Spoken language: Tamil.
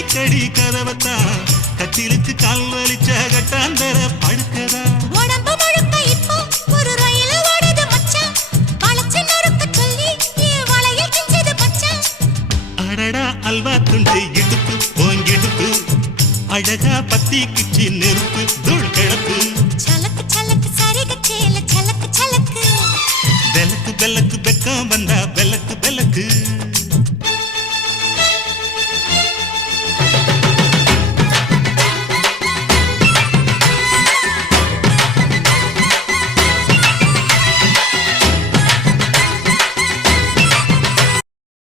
அடிக்கடி கதவத்தா கட்டிலுக்கு கால் வலிச்ச கட்டாந்தர படுக்கதா உடம்பு முழுக்க இப்போ ஒரு ரயில் ஓடுது மச்சான் வளைச்சு நறுக்க சொல்லி என் வளையல் கிஞ்சது மச்சான் அடடா அல்வா துண்டு இடுப்பு ஓங்கிடுப்பு அழகா பத்தி கிச்சி நெருப்பு தூள் கிளப்பு சலக்கு சலக்கு சரிக சேல சலக்கு சலக்கு வெலக்கு வெலக்கு வெக்கம் வந்தா